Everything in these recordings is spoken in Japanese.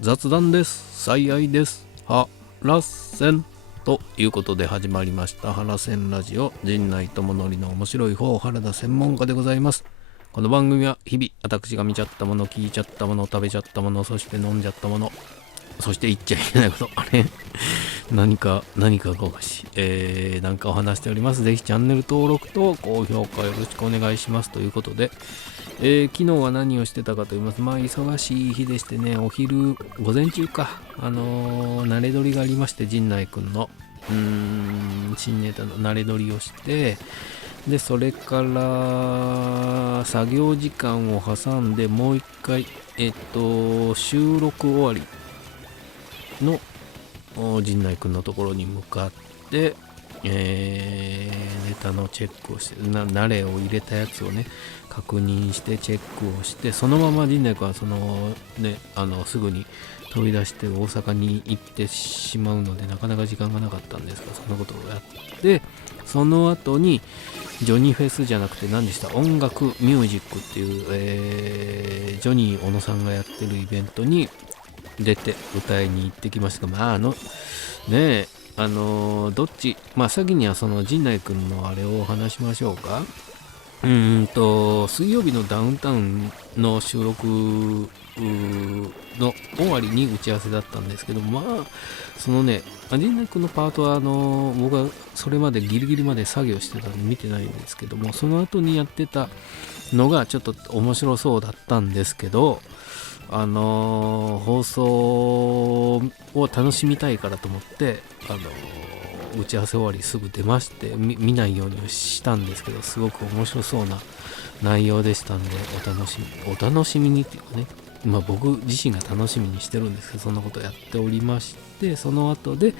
雑談です。最愛です。はらせんということで始まりましたはらせんラジオ、陣内智則の面白い方原田専門家でございます。この番組は日々私が見ちゃったもの、聞いちゃったもの、食べちゃったもの、そして飲んじゃったもの、そして言っちゃいけないこと、あれ何かがおかしい、なんかを話しております。ぜひチャンネル登録と高評価よろしくお願いしますということで、昨日は何をしてたかと言います。忙しい日でしてね、お昼午前中か慣れ撮りがありまして、陣内くんの新ネタの慣れ撮りをして、でそれから作業時間を挟んでもう一回収録終わりの陣内くんのところに向かって、ネタのチェックをして慣れを入れたやつをね確認してチェックをして、そのまま陣内くんはすぐに飛び出して大阪に行ってしまうのでなかなか時間がなかったんですが、そんなことをやって、その後にジョニーフェスじゃなくて何でした、音楽ミュージックっていう、ジョニー小野さんがやってるイベントに出て歌いに行ってきましたが、どっち、先にはその陣内くんのあれを話しましょうか。水曜日のダウンタウンの収録の終わりに打ち合わせだったんですけど、そのね、陣内くんのパートは僕はそれまでギリギリまで作業してたので見てないんですけども、その後にやってたのがちょっと面白そうだったんですけど、放送を楽しみたいからと思って打ち合わせ終わりすぐ出まして、見ないようにしたんですけど、すごく面白そうな内容でしたんで、お楽しみにっていうかね、僕自身が楽しみにしてるんですけど、そんなことやっておりまして、その後で、ジ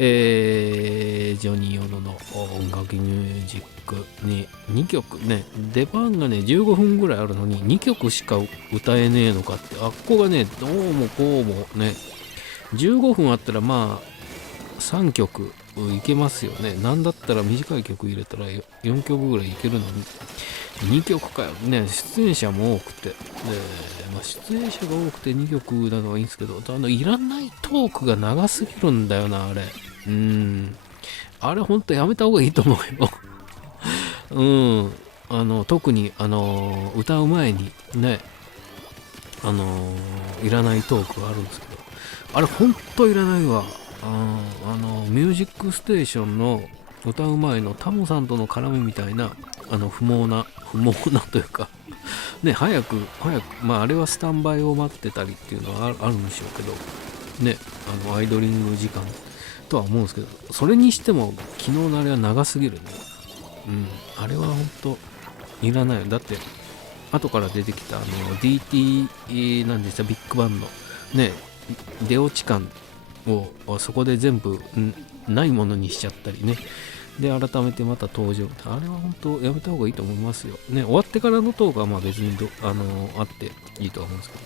ョニー・オノの音楽ミュージックに2曲ね、出番がね15分ぐらいあるのに2曲しか歌えねえのかって、あっこがねどうもこうもね、15分あったら3曲いけますよね。なんだったら短い曲入れたら4曲ぐらいいけるのに2曲かよね。出演者も多くて、出演者が多くて2曲なのはいいんですけど、いらないトークが長すぎるんだよな、あれ。あれほんとやめた方がいいと思うよ。特に歌う前にね、いらないトークがあるんですけど、あれほんといらないわ。ミュージックステーションの歌う前のタモさんとの絡みみたいな不毛なというかね、早くあれはスタンバイを待ってたりっていうのはあるんでしょうけどね、アイドリング時間とは思うんですけど、それにしても昨日のあれは長すぎるね。あれは本当いらない。だって後から出てきたDT なんでした、ビッグバンのね出落ち感をそこで全部ないものにしちゃったりね、で改めてまた登場、あれは本当やめた方がいいと思いますよね。終わってからのトークは別にあっていいとは思うんですけど、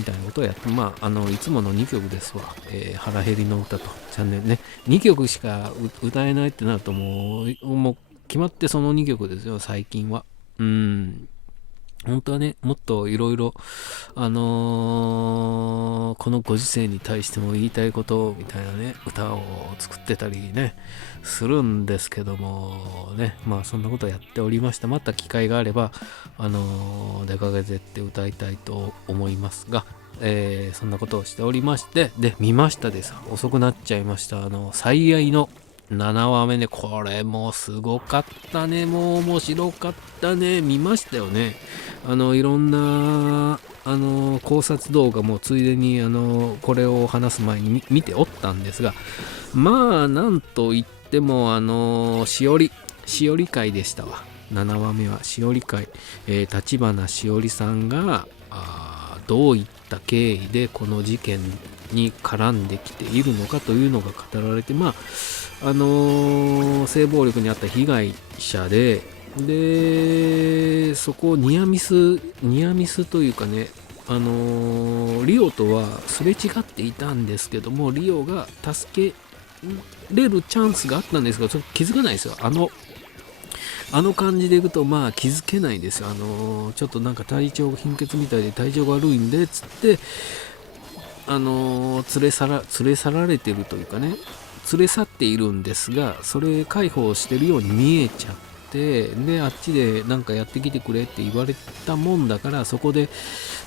みたいなことをやって、いつもの2曲ですわ。腹減りの歌とチャンネルね、2曲しか歌えないってなるともう決まってその2曲ですよ最近は。本当はね、もっといろいろこのご時世に対しても言いたいことみたいなね歌を作ってたりねするんですけどもね、そんなことをやっておりました。また機会があれば出かけてって歌いたいと思いますが、そんなことをしておりまして、で見ましたです。遅くなっちゃいました。最愛の7話目ね、これもすごかったね。もう面白かったね。見ましたよね。いろんな考察動画もついでにこれを話す前に見ておったんですが、なんといってもしおり会でしたわ。7話目はしおり会、立花しおりさんがどういった経緯でこの事件に絡んできているのかというのが語られて、性暴力にあった被害者で、そこをニアミスというかね、リオとはすれ違っていたんですけども、リオが助けれるチャンスがあったんですが、それ気づかないですよ。あの感じでいくとまあ気づけないですよ。ちょっとなんか体調貧血みたいで体調が悪いんでつって連れ去られてるというかね、連れ去っているんですが、それ解放してるように見えちゃって、であっちでなんかやってきてくれって言われたもんだから、そこで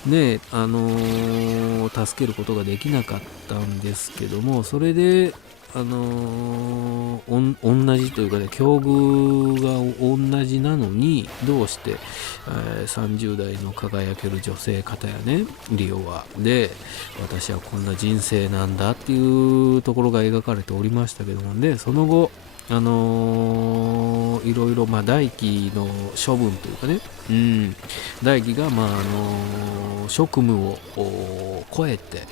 ね助けることができなかったんですけども、それで同じというかね、境遇が同じなのにどうして、30代の輝ける女性方やね、リオはで私はこんな人生なんだっていうところが描かれておりましたけども、でその後いろいろ、大輝の処分というかね、大輝が、職務を超えて、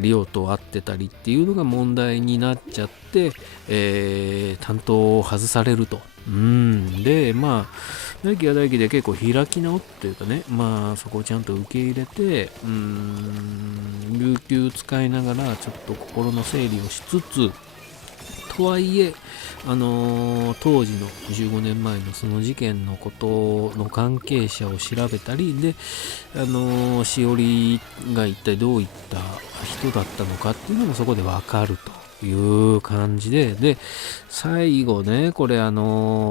リオと会ってたりっていうのが問題になっちゃって、担当を外されると。で大輝は大輝で結構開き直ってというかね、そこをちゃんと受け入れて、有給使いながらちょっと心の整理をしつつ、とはいえ、当時の15年前のその事件のことの関係者を調べたりで、しおりが一体どういった人だったのかっていうのもそこでわかるという感じで、最後ね、これ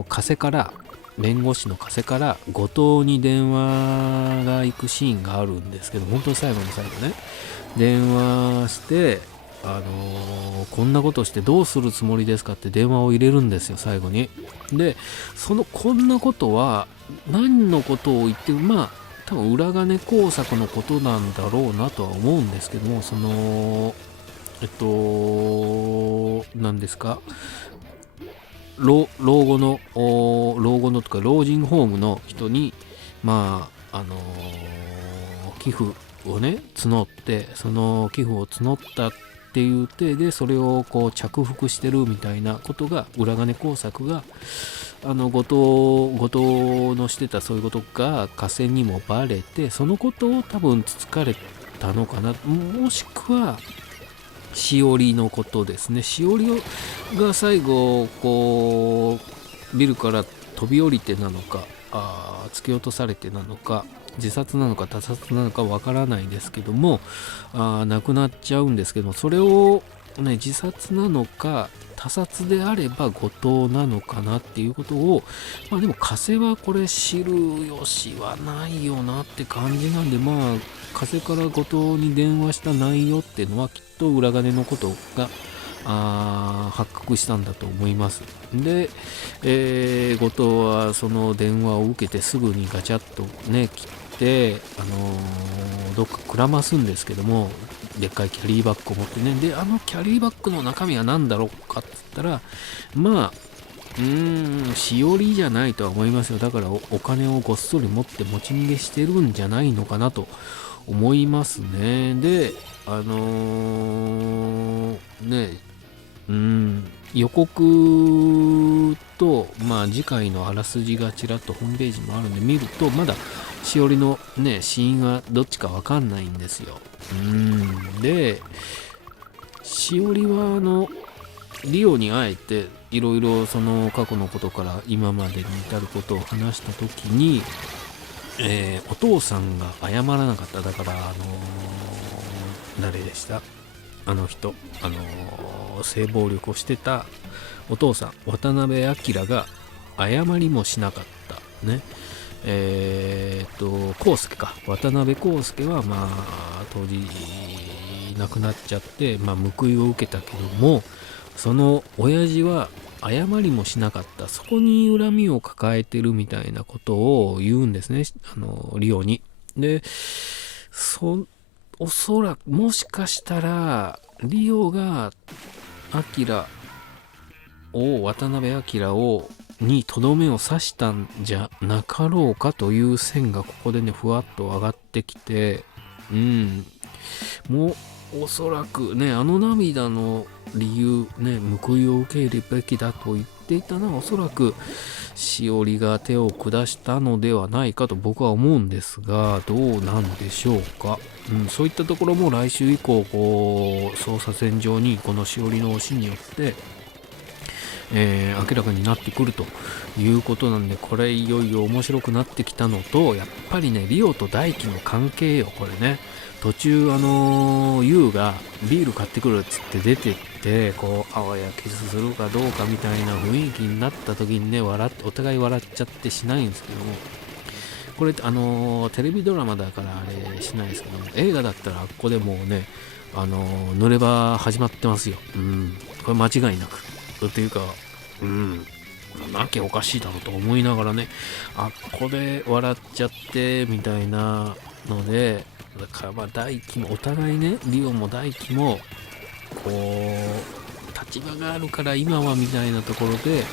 加瀬から弁護士の加瀬から後藤に電話が行くシーンがあるんですけど、本当に最後の最後ね、電話してこんなことしてどうするつもりですかって電話を入れるんですよ、最後に。でこんなことは何のことを言ってる、多分裏金工作のことなんだろうなとは思うんですけども、何ですか、老後のとか老人ホームの人に寄付をね募って、その寄付を募ったっていう体でそれをこう着服してるみたいなことが、裏金工作が後藤のしてたそういうことが加瀬にもバレて、そのことを多分つつかれたのかな、もしくはしおりのことですね。しおりが最後こうビルから飛び降りてなのか、突き落とされてなのか、自殺なのか他殺なのかわからないですけども、亡くなっちゃうんですけども、それをね、自殺なのか他殺であれば後藤なのかなっていうことを、でも加瀬はこれ知る由はないよなって感じなんで、加瀬から後藤に電話した内容っていうのはきっと裏金のことが発覚したんだと思います。で、後藤はその電話を受けてすぐにガチャッとね切って、どっかくらますんですけども、でっかいキャリーバッグを持ってね、でキャリーバッグの中身は何だろうかって言ったら、しおりじゃないとは思いますよ。だからお金をごっそり持って持ち逃げしてるんじゃないのかなと思いますね。で予告と、次回のあらすじがちらっとホームページもあるんで見ると、まだしおりのね死因はどっちかわかんないんですよ。でしおりはリオに会えていろいろその過去のことから今までに至ることを話した時に、お父さんが謝らなかった。だから誰でした、あの人、性暴力をしてたお父さん渡辺明が謝りもしなかったね。康介か、渡辺康介は当時亡くなっちゃって、報いを受けたけども、その親父は謝りもしなかった。そこに恨みを抱えてるみたいなことを言うんですね、リオに。でおそらくもしかしたらリオが渡辺明にとどめを刺したんじゃなかろうかという線がここでねふわっと上がってきて、もうおそらくね、涙の理由ね、報いを受け入れるべきだと言っていたのはおそらくしおりが手を下したのではないかと僕は思うんですが、どうなんでしょうか。そういったところも来週以降こう捜査線上にこのしおりの推しによって明らかになってくるということなんで、これいよいよ面白くなってきたのと、やっぱりね、リオと大輝の関係よ、これね。途中ユウがビール買ってくるっつって出てって、こうあわやキスするかどうかみたいな雰囲気になった時にね、お互い笑っちゃってしないんですけども、これテレビドラマだからあれしないですけども、映画だったらここでもうね、濡れ場始まってますよ。これ間違いなく。というか、なきゃおかしいだろうと思いながらね、ここで笑っちゃってみたいなので、だからまあ大輝もお互いね、リオも大輝もこう立場があるから今はみたいなところで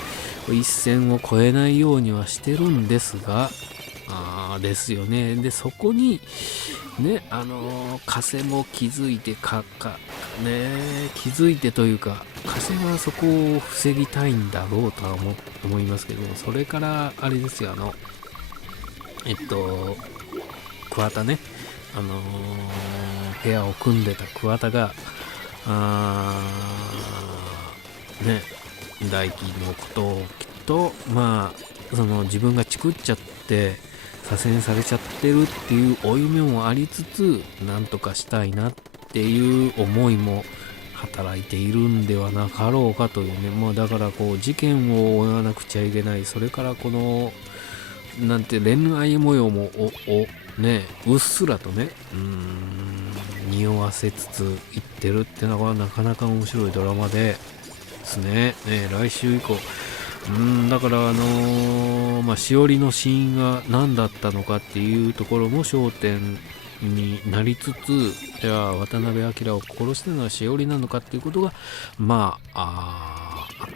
一線を越えないようにはしてるんですが、ですよね。でそこにね、加瀬も気づいて気づいてというか、加瀬はそこを防ぎたいんだろうとは思いますけども、それからあれですよ、桑田ね、ペアを組んでた桑田がね、大輝のことをきっとその自分がチクっちゃって左遷されちゃってるっていう負い目もありつつ、なんとかしたいなっていう思いも働いているんではなかろうかというね。だからこう事件を追わなくちゃいけない、それからこのなんて恋愛模様もね、うっすらとね、匂わせつついってるってのはなかなか面白いドラマですね。来週以降、だからしおりの死因が何だったのかっていうところも焦点になりつつ、じゃあ渡辺明を殺したのはしおりなのかっていうことが明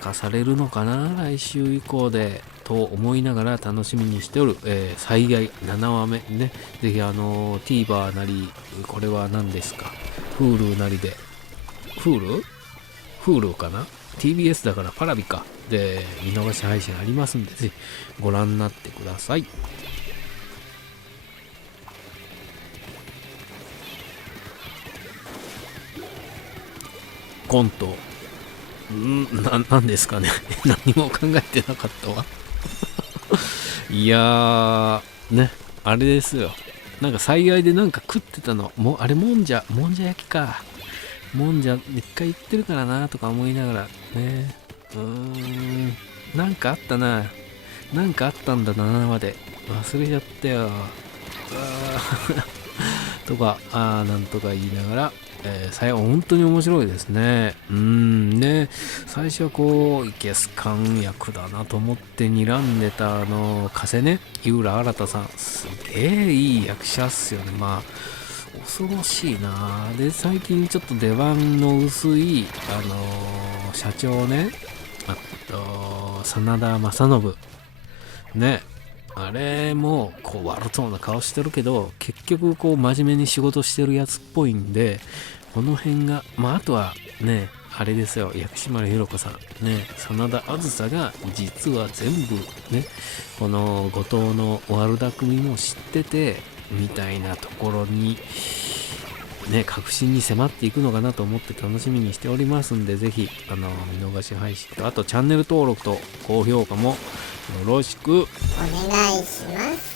かされるのかな、来週以降でと思いながら楽しみにしておる、災害7話目ね、ぜひTVer なり、これは何ですか、Hulu なりで、Hulu かな、 TBS だからパラビかで見逃し配信ありますんで、ぜひご覧になってください。コントなんですかね何も考えてなかったわいやーね、あれですよ、なんか災害でなんか食ってたのもあれもんじゃ焼きか、もんじゃ一回言ってるからなとか思いながらね、なんかあったな、なんかあったんだなまで忘れちゃったよとかなんとか言いながら、最後本当に面白いですね。ね、最初はこういけすかん役だなと思って睨んでた加瀬ね、井浦新さん、すげえいい役者っすよね。恐ろしいな。で最近ちょっと出番の薄い社長ね、真田正信ね、あれもこう悪そうな顔してるけど、結局こう真面目に仕事してるやつっぽいんで、この辺があとはね、あれですよ、薬師丸ひろ子さんね、真田あずさが実は全部ね、この後藤の悪巧みも知っててみたいなところにね、確信に迫っていくのかなと思って楽しみにしておりますんで、ぜひ見逃し配信と、あとチャンネル登録と高評価もよろしくお願いします。